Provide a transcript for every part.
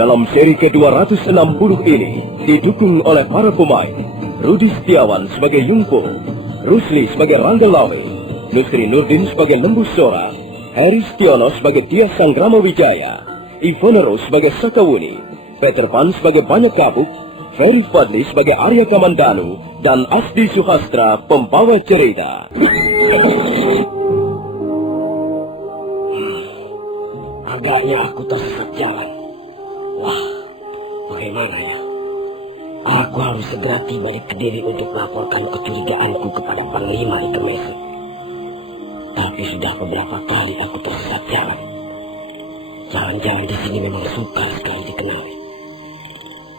Dalam seri ke-260 ini didukung oleh para pemain Rudi Setiawan sebagai Yungpo, Rusli sebagai Rangga Lawe, Nusri Nurdin sebagai Lembus Sora, Heri Stiono sebagai Tias Sanggrama Wijaya, Ivonero sebagai Sakawuni, Peter Pan sebagai Banyak Kabuk, Ferry Fadli sebagai Arya Kamandanu, dan Asdi Suhastra pembawa cerita. Agaknya aku tersesat jalan. Wah, bagaimana ya? Aku harus segera tiba di Kediri untuk melaporkan kecurigaanku kepada Panglima Ike Mese. Tapi sudah beberapa kali aku tersesat jalan. Jalan-jalan di sini memang sukar sekali dikenali.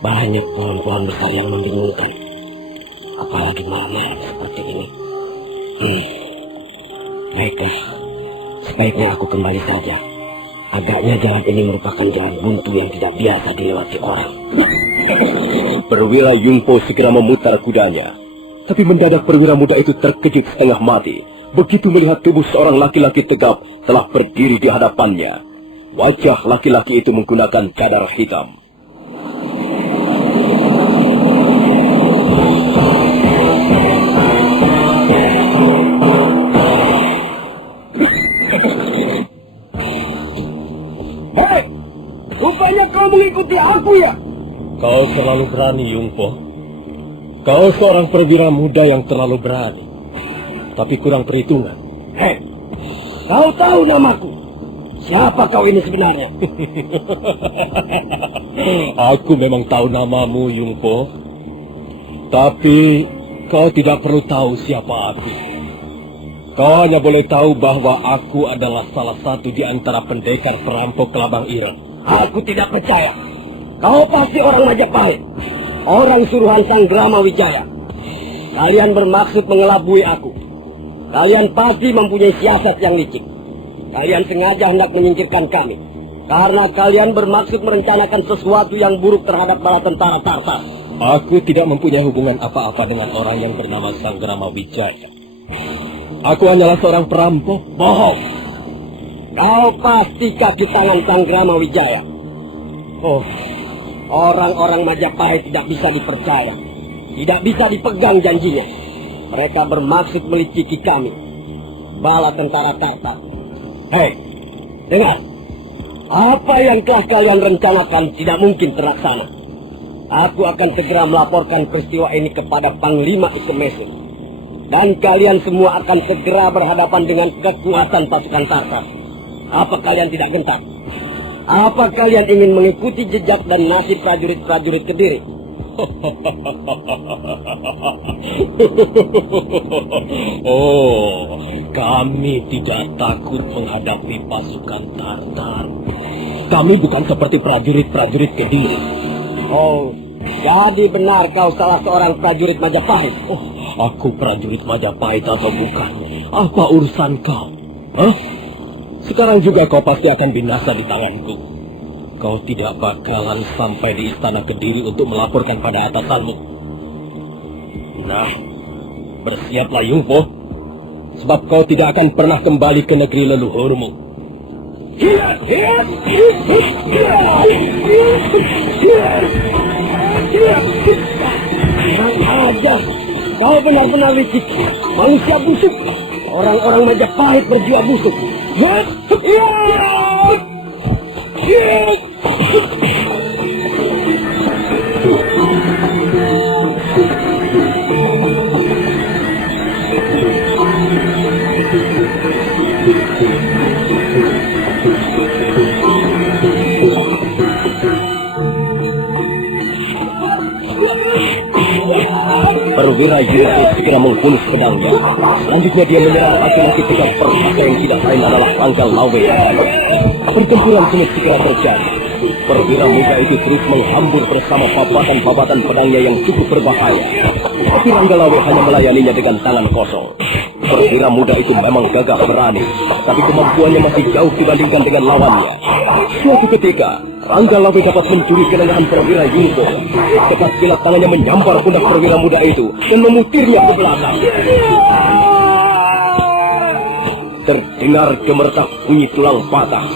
Banyak pohon-pohon besar yang membingungkan. Apalagi malam-malam seperti ini. Baiklah, sebaiknya aku kembali saja. Agaknya jalan ini merupakan jalan buntu yang tidak biasa dilewati orang. Perwira Yungpo segera memutar kudanya. Tapi mendadak perwira muda itu terkejut setengah mati begitu melihat tubuh seorang laki-laki tegap telah berdiri di hadapannya. Wajah laki-laki itu menggunakan cadar hitam. Hei, rupanya kau mengikuti aku ya? Kau terlalu berani, Yungpo. Kau seorang perwira muda yang terlalu berani, tapi kurang perhitungan. Hei, kau tahu namaku? Siapa kau ini sebenarnya? Aku memang tahu namamu, Yungpo. Tapi kau tidak perlu tahu siapa aku. Kau hanya boleh tahu bahwa aku adalah salah satu di antara pendekar perampok Kelabang Ireng. Aku tidak percaya. Kau pasti orang Majapahit, orang suruhan Sanggrama Wijaya. Kalian bermaksud mengelabui aku. Kalian pasti mempunyai siasat yang licik. Kalian sengaja hendak menyingkirkan kami, karena kalian bermaksud merencanakan sesuatu yang buruk terhadap bala tentara Tartar. Aku tidak mempunyai hubungan apa-apa dengan orang yang bernama Sanggrama Wijaya. Aku hanyalah seorang perampok. Bohong. Kau pasti kaki tangan Sanggrama Wijaya. Oh, orang-orang Majapahit tidak bisa dipercaya. Tidak bisa dipegang janjinya. Mereka bermaksud meliciki kami, bala tentara Tartar. Hei, dengar. Apa yang telah kalian rencanakan tidak mungkin terlaksana. Aku akan segera melaporkan peristiwa ini kepada Panglima Ike Mese. Dan kalian semua akan segera berhadapan dengan kekuatan pasukan Tartar. Apa kalian tidak gentar? Apa kalian ingin mengikuti jejak dan nasib prajurit-prajurit Kediri? Oh, kami tidak takut menghadapi pasukan Tartar. Kami bukan seperti prajurit-prajurit Kediri. Oh, jadi benar kau salah seorang prajurit Majapahit? Oh, aku prajurit Majapahit atau bukan? Apa urusan kau? Hah? Sekarang juga kau pasti akan binasa di tanganku. Kau tidak bakalan sampai di istana Kediri untuk melaporkan pada atasanmu. Nah, bersiaplah Yungpo, sebab kau tidak akan pernah kembali ke negeri leluhurmu. Aja, kau benar-benar licik, manusia busuk. Orang-orang Majapahit berjiwa busuk. Perwira Yungpo segera menghunus pedangnya. Selanjutnya dia menyerang laki-laki tegap perkasa yang tidak lain adalah Rangga Lawe. Pertempuran sengit segera terjadi. Perwira muda itu terus menghambur bersama babatan-babatan pedangnya yang cukup berbahaya. Tapi Rangga Lawe hanya melayaninya dengan tangan kosong. Perwira muda itu memang gagah berani, tapi kemampuannya masih jauh dibandingkan dengan lawannya. Suatu ketika, Rangga Lawe dapat mencuri kelengahan perwira Yungpo. Cepat kilat tangannya menyampar pundak perwira muda itu dan memutirnya ke belakang. Terdengar gemertak bunyi tulang patah.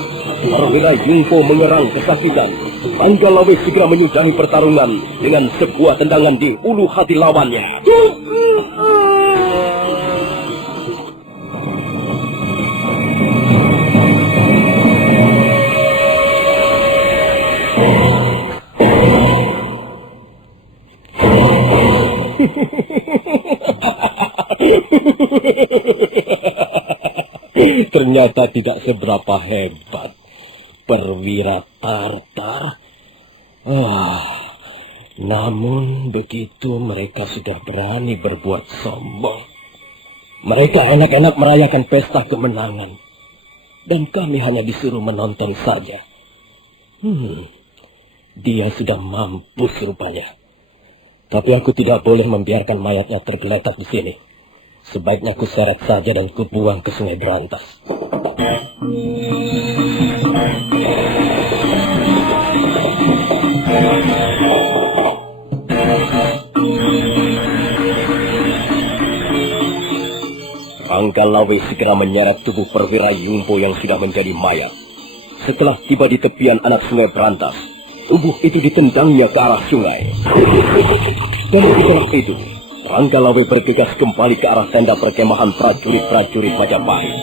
Perwira Yungpo menyerang kesakitan. Ranggalawe segera menyudahi pertarungan dengan sebuah tendangan di ulu hati lawannya. Ternyata tidak seberapa hebat perwira Tartar. Namun begitu mereka sudah berani berbuat sombong. Mereka enak-enak merayakan pesta kemenangan. Dan kami hanya disuruh menonton saja. Dia sudah mampus rupanya. Tapi aku tidak boleh membiarkan mayatnya tergeletak di sini. Sebaiknya ku seret saja dan ku buang ke Sungai Berantas. Ranggalawe segera menyeret tubuh perwira Yungpo yang sudah menjadi mayat. Setelah tiba di tepian anak Sungai Berantas, tubuh itu ditendangnya ke arah sungai. Dan setelah itu, Ranggalawe bergegas kembali ke arah tenda perkemahan prajurit-prajurit Majapahit.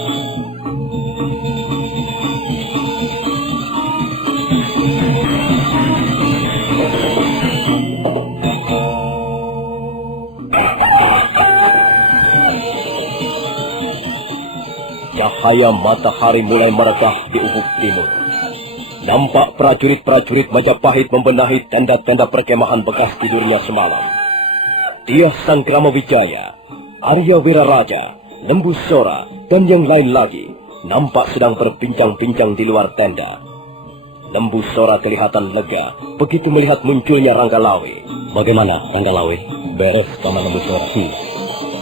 Cahaya matahari mulai merekah di ufuk timur. Nampak prajurit-prajurit Majapahit membenahi tenda-tenda perkemahan bekas tidurnya semalam. Dia Sanggrama Wijaya, Arya Wiraraja, Lembu Sora, dan yang lain lagi nampak sedang berbincang-bincang di luar tenda. Lembu Sora kelihatan lega begitu melihat munculnya Ranggalawe. Bagaimana, Ranggalawe? Beres, Paman Lembu Sora.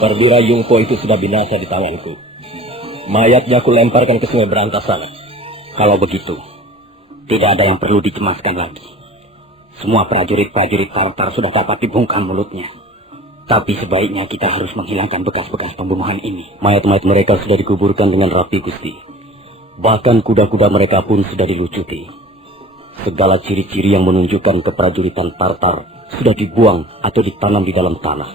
Perwira Yungpo itu sudah binasa di tanganku. Mayatnya aku lemparkan ke Sungai Berantas sana. Kalau begitu, tidak ada yang perlu dicemaskan lagi. Semua prajurit-prajurit Tartar sudah dapat dibungkam mulutnya. Tapi sebaiknya kita harus menghilangkan bekas-bekas pembunuhan ini. Mayat-mayat mereka sudah dikuburkan dengan rapi, Gusti. Bahkan kuda-kuda mereka pun sudah dilucuti. Segala ciri-ciri yang menunjukkan keprajuritan Tartar sudah dibuang atau ditanam di dalam tanah.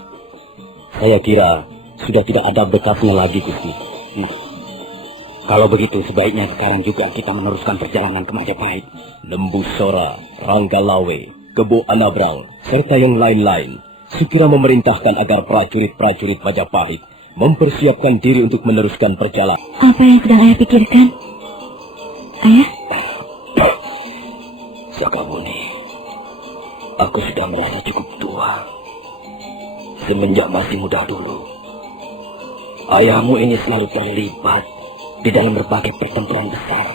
Saya kira sudah tidak ada bekasnya lagi, Gusti. Kalau begitu sebaiknya sekarang juga kita meneruskan perjalanan ke Majapahit. Lembu Sora, Ranggalawe, Kebo Anabrang, serta yang lain-lain segera memerintahkan agar prajurit-prajurit Majapahit mempersiapkan diri untuk meneruskan perjalanan. Apa yang sedang ayah pikirkan? Ayah? Sakabuni, aku sudah merasa cukup tua. Semenjak masih muda dulu, ayahmu ini selalu terlibat di dalam berbagai pertempuran besar.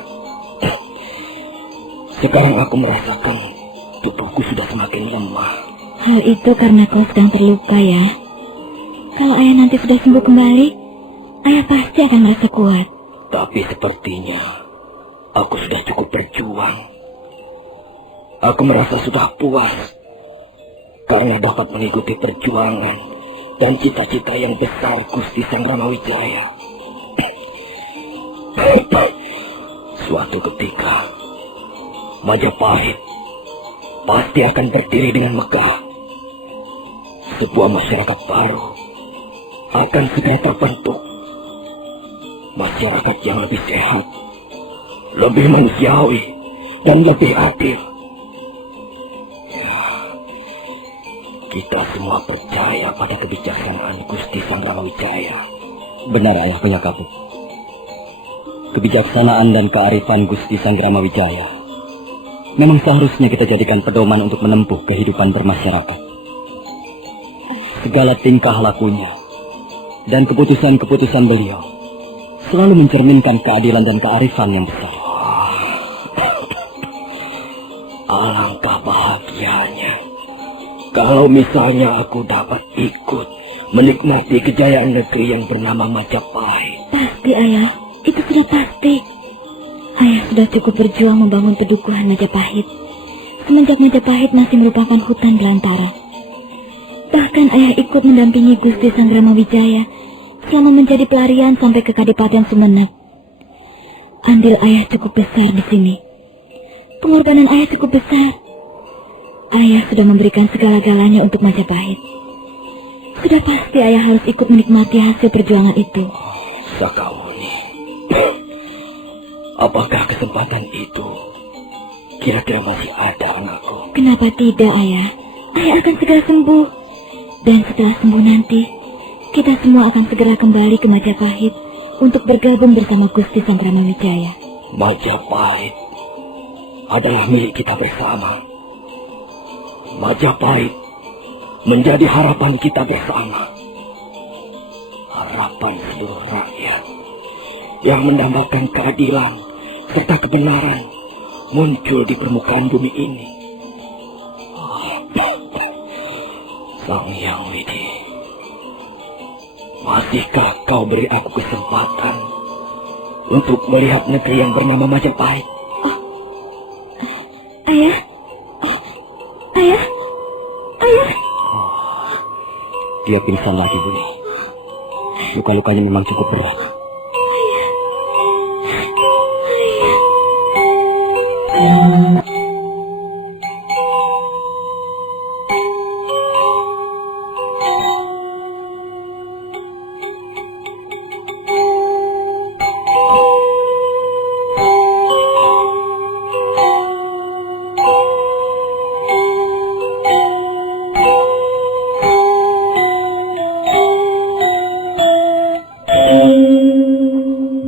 Sekarang aku merasakan tubuhku sudah semakin lemah. Hal itu karena kau sedang terluka, ya. Kalau ayah nanti sudah sembuh kembali, ayah pasti akan merasa kuat. Tapi sepertinya aku sudah cukup berjuang. Aku merasa sudah puas karena dapat mengikuti perjuangan dan cita-cita yang besar Gusti Sanggrama Wijaya. Suatu ketika Majapahit pasti akan berdiri dengan megah. Sebuah masyarakat baru akan segera terbentuk. Masyarakat yang lebih sehat, lebih manusiawi, dan lebih adil. Kita semua percaya pada kebijaksanaan Gusti Sanggrama Wijaya. Benar, ayah punya kamu. Kebijaksanaan dan kearifan Gusti Sanggrama Wijaya memang seharusnya kita jadikan pedoman untuk menempuh kehidupan bermasyarakat. Segala tingkah lakunya dan keputusan-keputusan beliau selalu mencerminkan keadilan dan kearifan yang besar. Alangkah bahagianya kalau misalnya aku dapat ikut menikmati kejayaan negeri yang bernama Majapahit. Pasti, ayah. Itu sudah pasti. Ayah sudah cukup berjuang membangun pedukuhan Majapahit. Semenjak Majapahit masih merupakan hutan belantara. Bahkan ayah ikut mendampingi Gusti Sanggrama Wijaya selama menjadi pelarian sampai ke Kadipaten Sumenep. andil ayah cukup besar di sini. Pengorbanan ayah cukup besar. Ayah sudah memberikan segala-galanya untuk Majapahit. Sudah pasti ayah harus ikut menikmati hasil perjuangan itu. Sakawuni, apakah kesempatan itu kira-kira masih ada, anakku? Kenapa tidak, ayah? Ayah akan segera sembuh. Dan setelah sembuh nanti, kita semua akan segera kembali ke Majapahit untuk bergabung bersama Gusti Sang Brahmawijaya. Majapahit adalah milik kita bersama. Majapahit menjadi harapan kita bersama. Harapan seluruh rakyat yang mendambakan keadilan serta kebenaran muncul di permukaan bumi ini. Sang Hyang Widi, masihkah kau beri aku kesempatan untuk melihat negeri yang bernama Majapahit? Ayah? Ayah? Ayah? Dia pingsan lagi, Buni. Luka-lukanya memang cukup berat.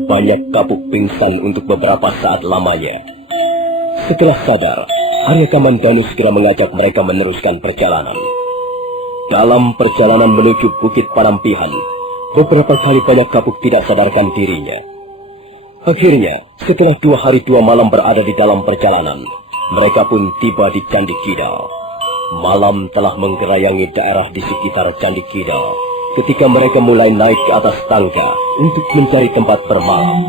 Banyak kapuk pingsan untuk beberapa saat lamanya. Setelah sadar, Arya Kamandanu segera mengajak mereka meneruskan perjalanan. Dalam perjalanan menuju Bukit Panampihan, beberapa kali banyak kapuk tidak sadarkan dirinya. Akhirnya, setelah 2 hari 2 malam berada di dalam perjalanan, mereka pun tiba di Candi Kidal. Malam telah menggerayangi daerah di sekitar Candi Kidal ketika mereka mulai naik ke atas tangga untuk mencari tempat bermalam.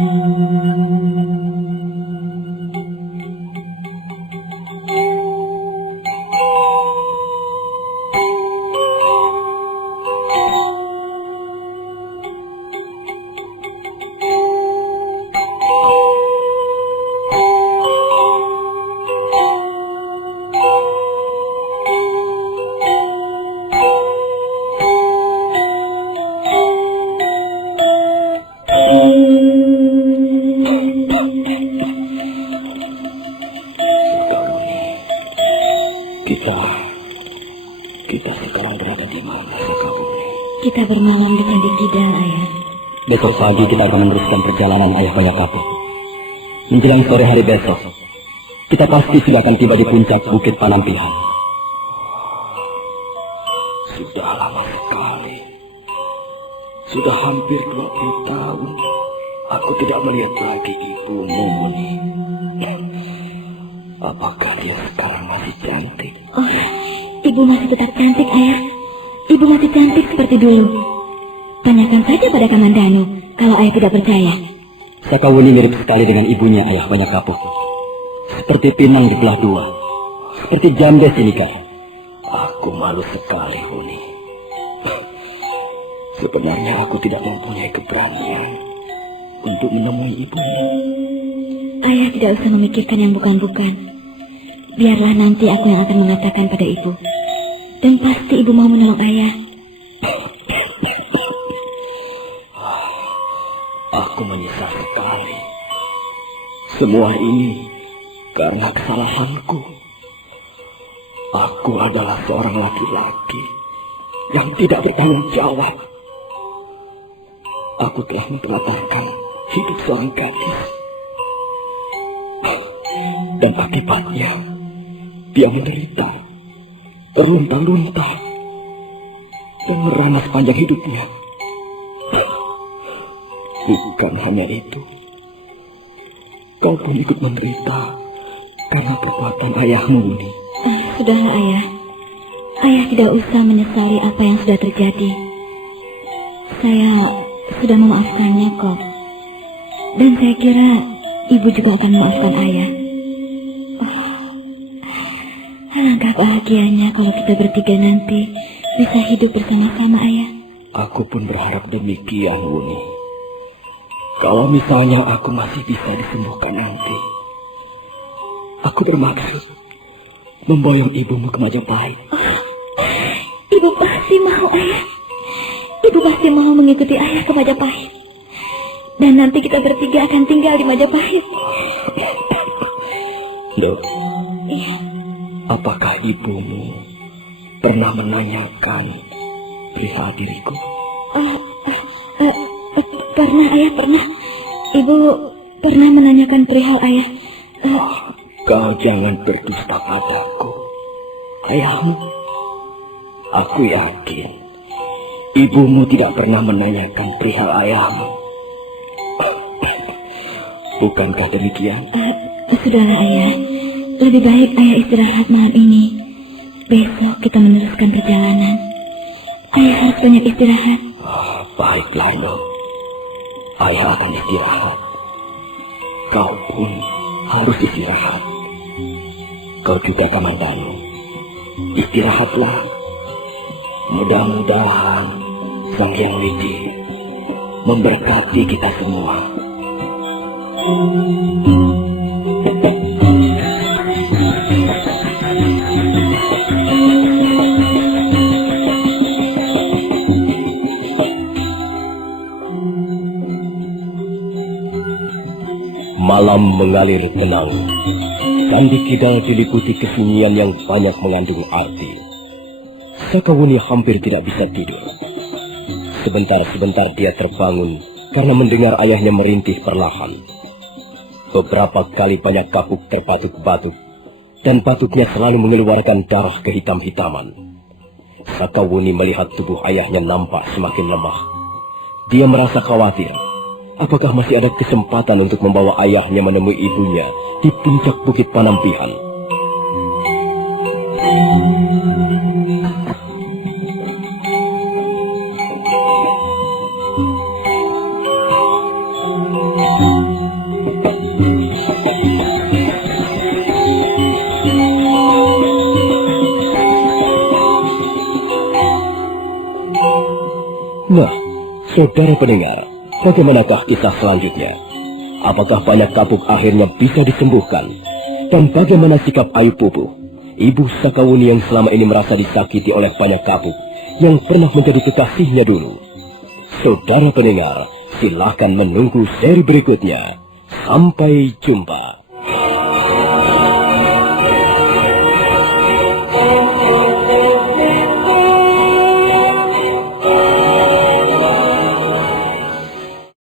Kita sekarang berada di mana, Sakawuni? Kita bermalam di Candi Kidal, ayah. Besok pagi kita akan meneruskan perjalanan, Ayah Bayakapuk. Menjelang sore hari besok, kita pasti sudah akan tiba di puncak Bukit Panampihan. Sudah lama sekali. Sudah hampir 20 tahun aku tidak melihat lagi ibumu, Muni. Apakah dia sekarang masih cantik? Oh, ibu masih tetap cantik, ayah. Ibu masih cantik seperti dulu. Tanyakan saja pada Kamandanu kalau ayah tidak percaya. Sakawuni mirip sekali dengan ibunya, Ayah Bayakapuk. Seperti pinang dibelah 2. Seperti Jamdes ini, Kak. Aku malu sekali, Huni. Sebenarnya aku tidak mempunyai keberanian untuk menemui ibumu. Ayah tidak usah memikirkan yang bukan-bukan. Biarlah nanti aku yang akan mengatakan pada ibu. Dan pasti ibu mau menolong ayah. Aku menyesal sekali. Semua ini karena kesalahanku. Aku adalah seorang laki-laki yang tidak bertanggung jawab. Aku telah mentelantarkan hidup seorang gadis. Dan akibatnya dia menderita, terlunta-lunta, dan merana sepanjang hidupnya. Bukan hanya itu, kau pun ikut menderita karena perbuatan ayahmu ini. Sudahlah, ayah. Ayah tidak usah menyesali apa yang sudah terjadi. Saya sudah memaafkannya kok. Dan saya kira ibu juga akan memaafkan ayah. Alangkah bahagianya kalau kita bertiga nanti bisa hidup bersama-sama, ayah. Aku pun berharap demikian, Wuni. Kalau misalnya aku masih bisa disembuhkan nanti, aku bermaksud memboyong ibumu ke Majapahit. Ibu pasti mau, Ayah. Ibu pasti mau mengikuti Ayah ke Majapahit. Dan nanti kita bertiga akan tinggal di Majapahit. Dok, Iya. apakah ibumu pernah menanyakan perihal diriku? Pernah, Ayah, pernah. Ibu pernah menanyakan perihal Ayah. Kau jangan berdusta padaku, ayahmu. Aku yakin ibumu tidak pernah menanyakan perihal ayahmu. Bukankah demikian? Sudahlah, Ayah. Lebih baik Ayah istirahat malam ini. Besok kita meneruskan perjalanan. Ayah harus banyak istirahat. Baiklah, Dok. Ayah akan istirahat. Kau pun harus istirahat. Kau juga, Kamandanu. Istirahatlah. Mudah-mudahan Sang Hyang Widi memberkati kita semua. Malam mengalir tenang. Candi Kidal diliputi kesunyian yang banyak mengandung arti. Sakawuni hampir tidak bisa tidur. Sebentar-sebentar dia terbangun karena mendengar ayahnya merintih perlahan. Beberapa kali banyak kapuk terbatuk-batuk, dan batuknya selalu mengeluarkan darah kehitam-hitaman. Sakawuni melihat tubuh ayahnya nampak semakin lemah. Dia merasa khawatir. Apakah masih ada kesempatan untuk membawa ayahnya menemui ibunya di puncak Bukit Panampihan? Nah, saudara pendengar, bagaimanakah kisah selanjutnya? Apakah banyak kapuk akhirnya bisa disembuhkan? Dan bagaimana sikap Ayu Pupuh, ibu Sakawuni yang selama ini merasa disakiti oleh banyak kapuk yang pernah menjadi kekasihnya dulu? Saudara pendengar, silakan menunggu seri berikutnya. Sampai jumpa.